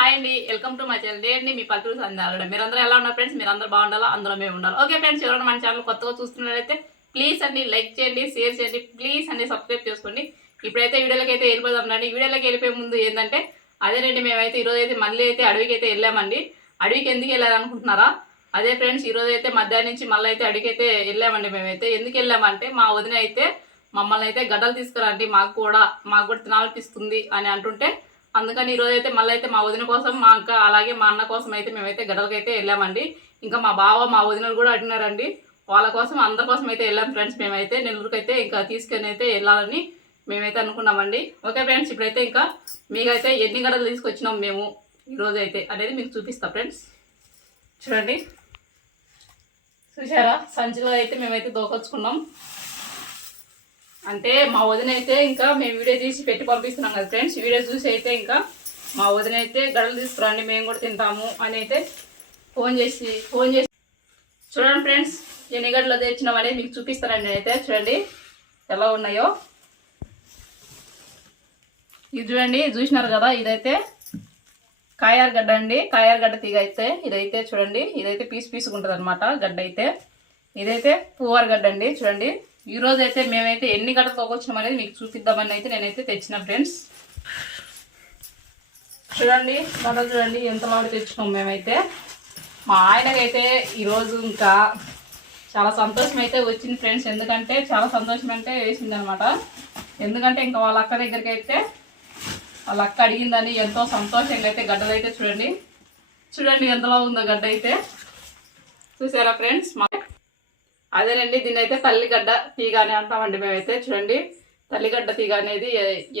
Hi అండి welcome to my channel అండి మీ పల్లెటూరు సందాలండి మీరందరూ ఎలా ఉన్నారు ఫ్రెండ్స్ మీరందరూ బాగుండాలా? అందులో మేము ఉండాలి? ఓకే ఫ్రెండ్స్ ఎవరైనా మన ఛానల్ కొత్తగా చూస్తున్నట్లయితే ప్లీజ్ అండి లైక్ చేయండి షేర్ చేయండి ప్లీజ్ అండి సబ్స్క్రైబ్ చేసుకోండి. ఇప్పుడైతే వీడియోలకి అయితే వెళ్ళిపోదాం రండి. వీడియోలోకి వెళ్ళిపోయే ముందు ఏంటంటే అదేనండి మేమైతే ఈరోజు అయితే మళ్ళీ అయితే అడవికి అయితే వెళ్ళామండి. అడవికి ఎందుకు వెళ్ళాలనుకుంటున్నారా? అదే ఫ్రెండ్స్ ఈరోజు అయితే మధ్యాహ్నం నుంచి మళ్ళీ అయితే అడవికి అయితే వెళ్ళామండి మేమైతే. ఎందుకు వెళ్ళామంటే మా వదిన అయితే మమ్మల్ని అయితే గడ్డలు తీసుకురండి మాకు కూడా మాకు కూడా తినాలనిపిస్తుంది అని అంటుంటే అందుకని ఈరోజు అయితే మళ్ళీ అయితే మా వదిన కోసం మా అక్క అలాగే మా అన్న కోసం అయితే మేమైతే గడలకైతే వెళ్ళామండి. ఇంకా మా బావ మా వదినలు కూడా అడిగినారండి. వాళ్ళ కోసం అందరి కోసం అయితే వెళ్ళాం ఫ్రెండ్స్ మేమైతే. నెల్లూరుకైతే ఇంకా తీసుకొని అయితే వెళ్ళాలని మేమైతే అనుకున్నామండి. ఓకే ఫ్రెండ్స్ ఇప్పుడైతే ఇంకా మీకైతే ఎన్ని గడలు తీసుకొచ్చినాం మేము ఈరోజు అయితే అనేది మీకు చూపిస్తా ఫ్రెండ్స్. చూడండి. చూసారా సంచిలో అయితే మేమైతే దోకొచ్చుకున్నాం. అంటే మా వదిన అయితే ఇంకా మేము వీడియో తీసి పెట్టి పంపిస్తున్నాం కదా ఫ్రెండ్స్ వీడియో చూసి అయితే ఇంకా మా వదిన అయితే గడలు తీసుకురండి మేము కూడా తింటాము అని అయితే ఫోన్ చేసి ఫోన్ చేసి చూడండి ఫ్రెండ్స్ ఎన్ని గడ్డలు తెచ్చినాం అనేది మీకు చూపిస్తానండి అయితే చూడండి ఎలా ఉన్నాయో. ఇది చూడండి చూసినారు కదా ఇదైతే కాయారగడ్డ అండి. కాయారగడ్డ తీగ అయితే ఇదైతే చూడండి ఇదైతే పీసు పీసుగా ఉంటుంది అనమాట గడ్డ అయితే. ఇదైతే పువ్వార గడ్డ అండి చూడండి. ఈరోజు అయితే మేమైతే ఎన్ని గడ్డ తోకొచ్చినాం అనేది మీకు చూపిద్దామని అయితే నేనైతే తెచ్చిన ఫ్రెండ్స్. చూడండి గడ్డ చూడండి ఎంత లాడు తెచ్చినాం మేమైతే. మా ఆయనకైతే ఈరోజు ఇంకా చాలా సంతోషం అయితే వచ్చింది ఫ్రెండ్స్. ఎందుకంటే చాలా సంతోషం అంటే వేసింది అనమాట ఎందుకంటే ఇంకా వాళ్ళ అక్క దగ్గరికి అయితే వాళ్ళ అక్క అడిగిందని ఎంతో సంతోషంగా అయితే గడ్డలైతే చూడండి. చూడండి ఎంతలా ఉందో గడ్డ అయితే చూసారా ఫ్రెండ్స్? మా అదేనండి దీన్ని అయితే తల్లిగడ్డ తీగ అని అంటామండి మేమైతే చూడండి. తల్లిగడ్డ తీగ అనేది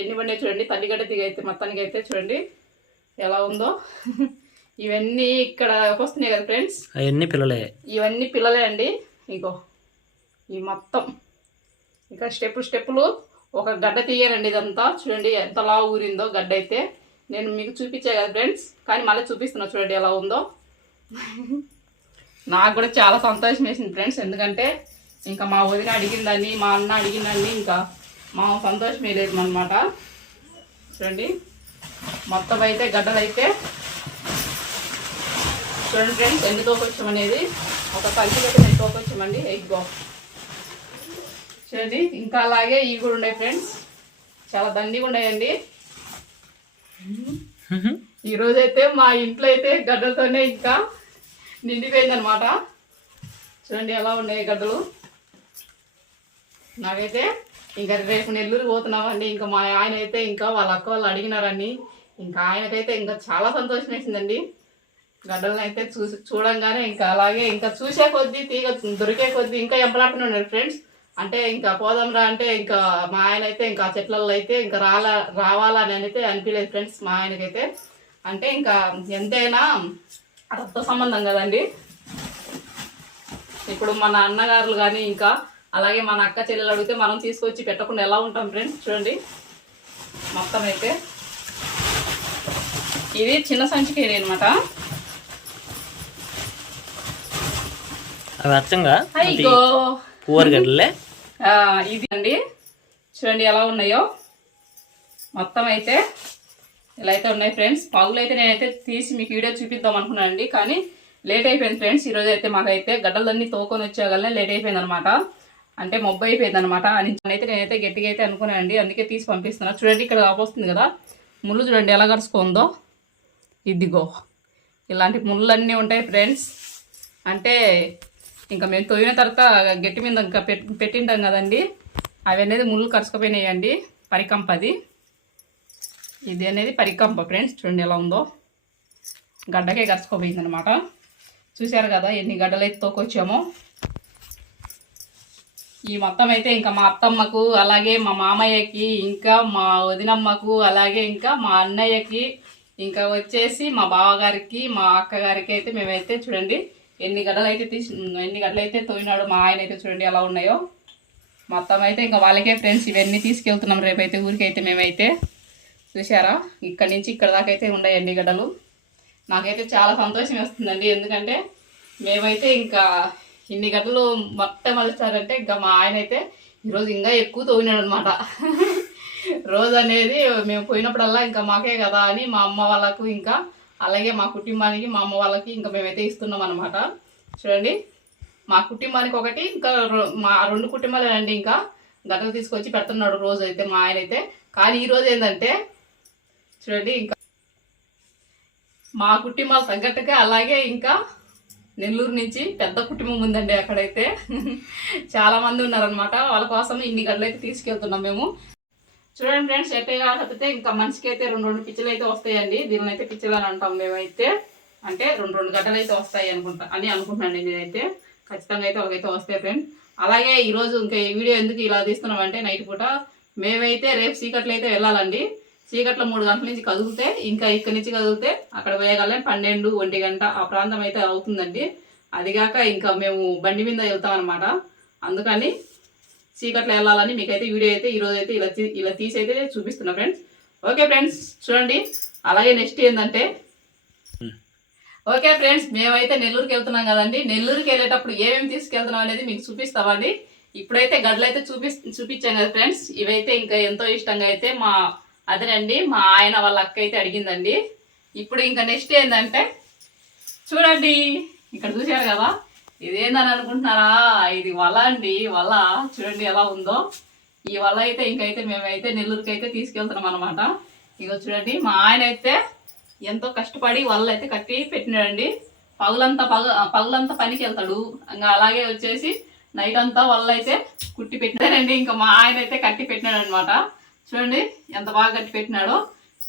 ఎన్ని పండే చూడండి. తల్లిగడ్డ తీగ అయితే మొత్తానికి అయితే చూడండి. ఎలా ఉందో. ఇవన్నీ ఇక్కడ వస్తున్నాయి కదా ఫ్రెండ్స్? అవన్నీ పిల్లలే. ఇవన్నీ పిల్లలే అండి. ఇగో ఈ మొత్తం. ఇంకా స్టెప్పులు స్టెప్పులు. ఒక గడ్డ తీయనండి ఇదంతా. చూడండి ఎంతలా ఊరిందో గడ్డ అయితే. నేను మీకు చూపించే కదా ఫ్రెండ్స్. కానీ మళ్ళీ చూపిస్తున్నా చూడండి ఎలా ఉందో. నాకు కూడా చాలా సంతోషం వేసింది ఫ్రెండ్స్. ఎందుకంటే ఇంకా మా వదిన అడిగిందని మా అన్న అడిగిందని ఇంకా మా సంతోషం వేయలేదు అనమాట చూడండి. మొత్తం అయితే గడ్డలు అయితే చూడండి ఫ్రెండ్స్ ఎన్ని తోకొచ్చాం అనేది. ఒక కంచి అయితే నేను తోకొచ్చామండి. ఎగ్గో చూడండి ఇంకా అలాగే ఇవి కూడా ఉన్నాయి ఫ్రెండ్స్. చాలా దండిగా ఉన్నాయండి. ఈ రోజైతే మా ఇంట్లో అయితే గడ్డలతోనే ఇంకా నిండిపోయిందనమాట చూడండి ఎలా ఉన్నాయి గడ్డలు. నాకైతే ఇంకా రేపు నెల్లూరు పోతున్నామండి. ఇంకా మా ఆయన అయితే ఇంకా వాళ్ళ అక్క వాళ్ళు అడిగినారని ఇంకా ఆయనకైతే ఇంకా చాలా సంతోషం వేసిందండి. గడ్డలను అయితే చూసి చూడంగానే ఇంకా అలాగే ఇంకా చూసే కొద్దీ తీగ దొరికే కొద్దీ ఇంకా ఎంపలాడుతూనే ఉన్నారు ఫ్రెండ్స్. అంటే ఇంకా పోదాంరా అంటే ఇంకా మా ఆయన అయితే ఇంకా చెట్లలో అయితే ఇంకా రాలా రావాలని అయితే అనిపించలేదు ఫ్రెండ్స్ మా ఆయనకైతే. అంటే ఇంకా ఎంతైనా రక్త సంబంధం కదండి. ఇప్పుడు మన అన్నగారులు కానీ ఇంకా అలాగే మన అక్క చెల్లెలు అడిగితే మనం తీసుకొచ్చి పెట్టకుండా ఎలా ఉంటాం ఫ్రెండ్స్ చూడండి. మొత్తం అయితే ఇది చిన్న సంచికి అనమాట అవి అచ్చంగా? గడ్డలే ఇది అండి. చూడండి ఎలా ఉన్నాయో. మొత్తం అయితే ఇలా అయితే ఉన్నాయి ఫ్రెండ్స్. పావులు అయితే నేనైతే తీసి మీకు వీడియో చూపిద్దాం అనుకున్నానండి. కానీ లేట్ అయిపోయింది ఫ్రెండ్స్. ఈరోజు అయితే మాకైతే గడ్డలన్నీ తోకొని వచ్చేగానే లేట్ అయిపోయింది అనమాట అంటే మొబ్బు అయిపోయింది అనమాట అని అయితే నేనైతే గట్టిగా అయితే అనుకున్నానండి. అందుకే తీసి పంపిస్తున్నా. చూడండి ఇక్కడ వస్తుంది కదా. ముళ్ళు చూడండి ఎలా కరుచుకుందో ఇదిగో. ఇలాంటి ముళ్ళన్నీ ఉంటాయి ఫ్రెండ్స్. అంటే ఇంకా మేము తోయిన తర్వాత గట్టి మీద ఇంకా పెట్టింటాం కదండి. అవి అనేది ముళ్ళు కరుచుకుపోయినాయండి. పరికంపది. ఇది అనేది పరికంప ఫ్రెండ్స్ చూడండి ఎలా ఉందో. గడ్డకే కరుచుకోపోయింది అనమాట చూశారు కదా ఎన్ని గడ్డలు అయితే తోకొచ్చామో. ఈ మొత్తం అయితే ఇంకా మా అత్తమ్మకు అలాగే మా మామయ్యకి ఇంకా మా వదినమ్మకు అలాగే ఇంకా మా అన్నయ్యకి ఇంకా వచ్చేసి మా బావగారికి మా అక్కగారికి అయితే మేమైతే చూడండి ఎన్ని గడ్డలు అయితే తీసి ఎన్ని గడ్డలు అయితే తోయినాడు మా ఆయన అయితే చూడండి ఎలా ఉన్నాయో. మొత్తం అయితే ఇంకా వాళ్ళకే ఫ్రెండ్స్ ఇవన్నీ తీసుకెళ్తున్నాం రేపైతే ఊరికైతే మేమైతే. చూసారా ఇక్కడి నుంచి ఇక్కడ దాకా అయితే ఉన్నాయి ఎన్ని నాకైతే చాలా సంతోషం వేస్తుందండి. ఎందుకంటే మేమైతే ఇంకా ఇన్ని గడ్డలు మొత్తం ఇంకా మా ఆయన అయితే ఈరోజు ఇంకా ఎక్కువ తోగినాడు అనమాట రోజు అనేది మేము పోయినప్పుడల్లా ఇంకా మాకే కదా అని మా అమ్మ వాళ్ళకు ఇంకా అలాగే మా కుటుంబానికి మా అమ్మ వాళ్ళకి ఇంకా మేమైతే ఇస్తున్నాం అనమాట చూడండి. మా కుటుంబానికి ఒకటి ఇంకా మా రెండు కుటుంబాలేనండి ఇంకా గడ్డలు తీసుకొచ్చి పెడుతున్నాడు రోజు అయితే మా ఆయన అయితే. కానీ ఈరోజు ఏంటంటే చూడండి ఇంకా మా కుటుంబాలు తగ్గట్టుగా అలాగే ఇంకా నెల్లూరు నుంచి పెద్ద కుటుంబం ఉందండి అక్కడైతే. చాలా మంది ఉన్నారనమాట వాళ్ళ కోసం ఇన్ని గడ్డలు అయితే తీసుకెళ్తున్నాం మేము. చూడండి ఫ్రెండ్స్ ఎట్టే కాకపోతే ఇంకా మనిషికి అయితే రెండు రెండు పిచ్చలు అయితే వస్తాయండి. దీనిని అయితే పిచ్చలు అని అంటాం మేమైతే. అంటే రెండు రెండు గడ్డలు అయితే వస్తాయి అనుకుంటా అని అనుకుంటున్నాను నేనైతే. ఖచ్చితంగా అయితే ఒకైతే వస్తాయి ఫ్రెండ్. అలాగే ఈరోజు ఇంకా ఈ వీడియో ఎందుకు ఇలా తీస్తున్నాం అంటే నైట్ పూట మేమైతే రేపు సీకట్లు అయితే వెళ్ళాలండి. చీకట్లో మూడు గంటల నుంచి కదిలితే ఇంకా ఇక్కడి నుంచి కదిలితే అక్కడ వేయగలం పన్నెండు ఒంటి గంట ఆ ప్రాంతం అయితే అవుతుందండి. అదిగాక ఇంకా మేము బండి మీద వెళ్తాం అనమాట అందుకని చీకట్లో వెళ్ళాలని మీకైతే వీడియో అయితే ఈరోజు అయితే ఇలా తీ- ఇలా తీసి అయితే చూపిస్తున్నా ఫ్రెండ్స్. ఓకే ఫ్రెండ్స్ చూడండి. అలాగే నెక్స్ట్ ఏంటంటే ఓకే ఫ్రెండ్స్ మేమైతే నెల్లూరుకి వెళ్తున్నాం కదండి. నెల్లూరుకి వెళ్ళేటప్పుడు ఏమేమి తీసుకెళ్తున్నాం అనేది మీకు చూపిస్తామండి ఇప్పుడైతే గడ్డలు అయితే చూపి చూపించాం కదా ఫ్రెండ్స్. ఇవైతే ఇంకా ఎంతో ఇష్టంగా అయితే మా అదేనండి మా ఆయన వాళ్ళ అక్క అయితే అడిగిందండి. ఇప్పుడు ఇంకా నెక్స్ట్ ఏంటంటే చూడండి ఇక్కడ చూశారు కదా ఇదేందని అనుకుంటున్నారా? ఇది వల అండి వల. చూడండి ఎలా ఉందో. ఈ వల అయితే ఇంకైతే మేమైతే నెల్లూరుకి అయితే తీసుకెళ్తున్నాం అనమాట ఇగో చూడండి మా ఆయన అయితే ఎంతో కష్టపడి వల్ల అయితే కట్టి పెట్టినాడండి. పగులంతా పగ పగులంతా పనికి వెళ్తాడు ఇంకా అలాగే వచ్చేసి నైట్ అంతా వల్ల అయితే కుట్టి పెట్టినాడండి ఇంకా మా ఆయన అయితే కట్టి పెట్టినాడు అనమాట చూడండి ఎంత బాగా కట్టి పెట్టినాడో.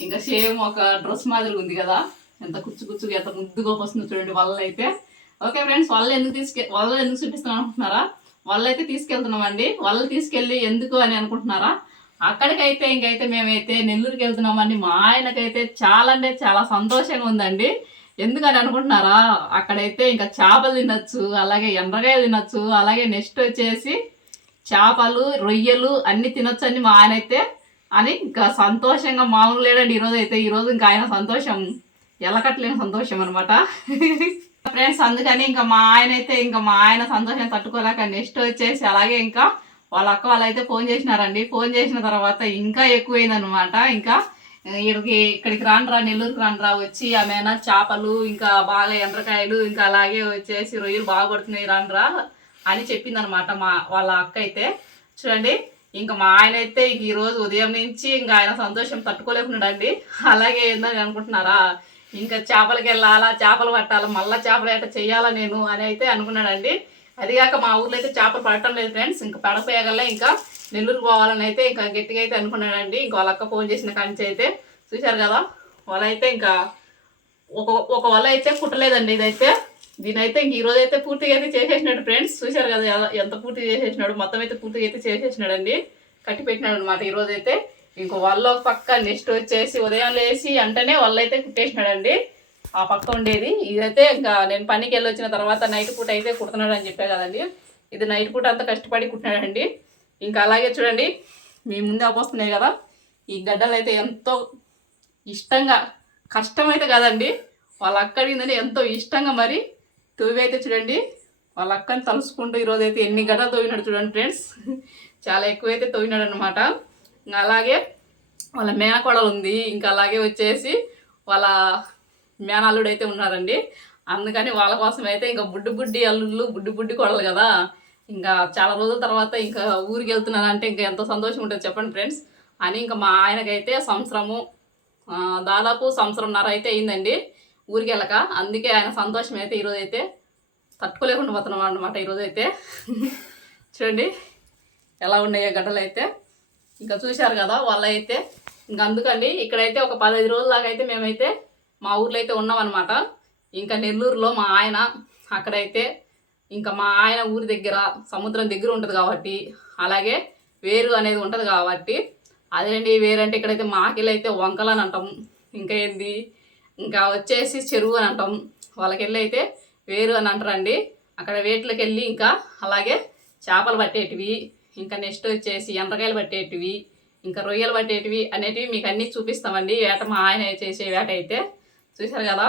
ఇంకా సేమ్ ఒక డ్రెస్ మాదిరి ఉంది కదా. ఎంత కుచ్చు కుచ్చుగా ఎంత ముద్దుగా వస్తుంది చూడండి వల్ల అయితే ఓకే ఫ్రెండ్స్ వలలు ఎందుకు తీసుకె వలలు ఎందుకు చూపిస్తున్నాను అనుకుంటున్నారా? వలలు అయితే తీసుకెళ్తున్నామండి. వలలు తీసుకెళ్ళి ఎందుకు అని అనుకుంటున్నారా? అక్కడికైతే ఇంకైతే మేమైతే నెల్లూరుకి వెళ్తున్నామండి. మా ఆయనకైతే చాలా అంటే చాలా సంతోషంగా ఉందండి. ఎందుకని అనుకుంటున్నారా? అక్కడైతే ఇంకా చేపలు తినచ్చు అలాగే ఎండ్రకాయలు తినచ్చు అలాగే నెక్స్ట్ వచ్చేసి చేపలు రొయ్యలు అన్ని తినొచ్చు అని మా ఆయన అయితే అని ఇంకా సంతోషంగా మామూలు లేడండి ఈరోజు అయితే ఈరోజు ఇంకా ఆయన సంతోషం ఎలకట్లేని సంతోషం అనమాట ఫ్రెండ్స్ అందుకని ఇంకా మా ఆయన అయితే ఇంకా మా ఆయన సంతోషం తట్టుకోలేక నెక్స్ట్ వచ్చేసి అలాగే ఇంకా వాళ్ళ అక్క వాళ్ళు అయితే ఫోన్ చేసినారండి. ఫోన్ చేసిన తర్వాత ఇంకా ఎక్కువైందనమాట ఇంకా ఇక్కడికి ఇక్కడికి రానురా నెల్లూరుకి రానురా వచ్చి ఆమెనా చేపలు ఇంకా బాగా ఎండ్రకాయలు ఇంకా అలాగే వచ్చేసి రొయ్యలు బాగా పడుతున్నాయి రాండ్రా అని చెప్పిందనమాట మా వాళ్ళ అక్క అయితే. చూడండి ఇంకా మా ఆయన అయితే ఇంక ఈరోజు ఉదయం నుంచి ఇంకా ఆయన సంతోషం తట్టుకోలేకున్నాడండి. అలాగే ఏందని అనుకుంటున్నారా? ఇంకా చేపలకి వెళ్ళాలా చేపలు పట్టాలా మళ్ళీ చేపలు ఏట చేయాలా నేను అని అయితే అనుకున్నాడండి. అదిగాక మా ఊర్లో అయితే చేపలు పడటం లేదు ఫ్రెండ్స్ ఇంకా పడపోయగల ఇంకా నెల్లూరు పోవాలని అయితే ఇంకా గట్టిగా అయితే అనుకున్నాడండి. ఇంకా వాళ్ళ అక్క ఫోన్ చేసిన కాంచి అయితే చూశారు కదా వాళ్ళైతే ఇంకా ఒక ఒక వల్ల అయితే కుట్టలేదండి ఇదైతే. దీనైతే ఇంక ఈ రోజు అయితే పూర్తిగా అయితే చేసేసినాడు ఫ్రెండ్స్. చూశారు కదా ఎంత పూర్తి చేసేసినాడు. మొత్తం అయితే పూర్తిగా అయితే చేసేసినాడండి. కట్టి పెట్టినాడు అనమాట ఈ రోజు అయితే ఇంకో వాళ్ళ పక్క నెక్స్ట్ వచ్చేసి ఉదయం లేచి అంటేనే వల్ల అయితే కుట్టేసినాడండి. ఆ పక్క ఉండేది. ఇదైతే ఇంకా నేను పనికి వెళ్ళి వచ్చిన తర్వాత నైట్ పూట అయితే కుడుతున్నాడు అని చెప్పా కదండి. ఇది నైట్ పూట అంతా కష్టపడి కుట్టినాడండి. ఇంకా అలాగే చూడండి మీ ముందే వస్తున్నాయి కదా. ఈ గడ్డలు అయితే ఎంతో ఇష్టంగా కష్టమైతే కాదండి. వాళ్ళు అక్క ఎంతో ఇష్టంగా మరి తవ్వైతే చూడండి వాళ్ళ అక్కని తలుసుకుంటూ ఈరోజు అయితే ఎన్ని గడ్డలు తవ్వినాడు చూడండి ఫ్రెండ్స్. చాలా ఎక్కువైతే తవ్వినాడు అనమాట ఇంకా అలాగే వాళ్ళ మేనకోడలు ఉంది ఇంకా అలాగే వచ్చేసి వాళ్ళ మేనల్లుడు అయితే ఉన్నారండి. అందుకని వాళ్ళ కోసం అయితే ఇంకా బుడ్డి బుడ్డి అల్లుళ్ళు బుడ్డి బుడ్డి కొడలు కదా ఇంకా చాలా రోజుల తర్వాత ఇంకా ఊరికి వెళ్తున్నారంటే ఇంకా ఎంతో సంతోషం ఉంటుంది చెప్పండి ఫ్రెండ్స్. అని ఇంకా మా ఆయనకైతే సంవత్సరము దాదాపు సంవత్సరంన్నర అయితే అయిందండి. ఊరికి వెళ్ళక అందుకే ఆయన సంతోషం అయితే ఈరోజు అయితే తట్టుకోలేకుండా పోతున్నాం అనమాట ఈరోజు అయితే చూడండి ఎలా ఉన్నాయో గడ్డలు అయితే ఇంకా చూశారు కదా వాళ్ళైతే. ఇంకా అందుకండి ఇక్కడైతే ఒక పదహైదు రోజుల దాకా అయితే మేమైతే మా ఊర్లో అయితే ఉన్నామన్నమాట. ఇంకా నెల్లూరులో మా ఆయన అక్కడైతే ఇంకా మా ఆయన ఊరి దగ్గర సముద్రం దగ్గర ఉంటుంది కాబట్టి అలాగే వేరు అనేది ఉంటుంది కాబట్టి అదేంటి వేరంటే ఇక్కడైతే మాకిలైతే అయితే వంకలు అని అంటాం. ఇంకా ఏంది? ఇంకా వచ్చేసి చెరువు అని అంటాం. వాళ్ళకెళ్ళి అయితే వేరు అని అంటారండి. అక్కడ వేట్లకి వెళ్ళి ఇంకా అలాగే చేపలు పట్టేటివి ఇంకా నెక్స్ట్ వచ్చేసి ఎండ్రకాయలు పట్టేటివి ఇంకా రొయ్యలు పట్టేటివి అనేటివి మీకు అన్నీ చూపిస్తామండి. వేట మా ఆయన చేసే వేట అయితే. చూశారు కదా?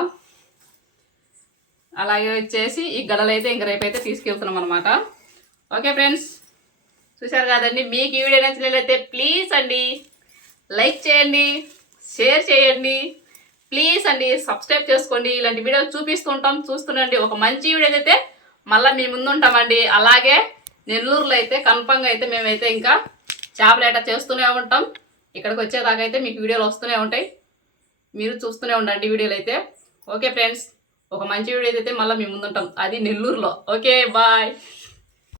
అలాగే వచ్చేసి ఈ గడలు అయితే ఇంక రేపైతే తీసుకెళ్తున్నాం అనమాట ఓకే ఫ్రెండ్స్ చూశారు కదండి? మీకు ఈ వీడియో నచ్చినట్లయితే ప్లీజ్ అండి లైక్ చేయండి షేర్ చేయండి. ప్లీజ్ అండి సబ్స్క్రైబ్ చేసుకోండి. ఇలాంటి వీడియోలు చూపిస్తుంటాం చూస్తుండండి. ఒక మంచి వీడియో అయితే మళ్ళీ మీ ముందు ఉంటామండి అలాగే నెల్లూరులో అయితే కన్ఫామ్గా అయితే మేమైతే ఇంకా చేపలేట చేస్తూనే ఉంటాం. ఇక్కడికి వచ్చేదాకా అయితే మీకు వీడియోలు వస్తూనే ఉంటాయి. మీరు చూస్తూనే ఉండండి వీడియోలు అయితే. ఓకే ఫ్రెండ్స్ ఒక మంచి వీడియో అయితే మళ్ళీ మీ ముందు ఉంటాం అది నెల్లూరులో. Okay bye.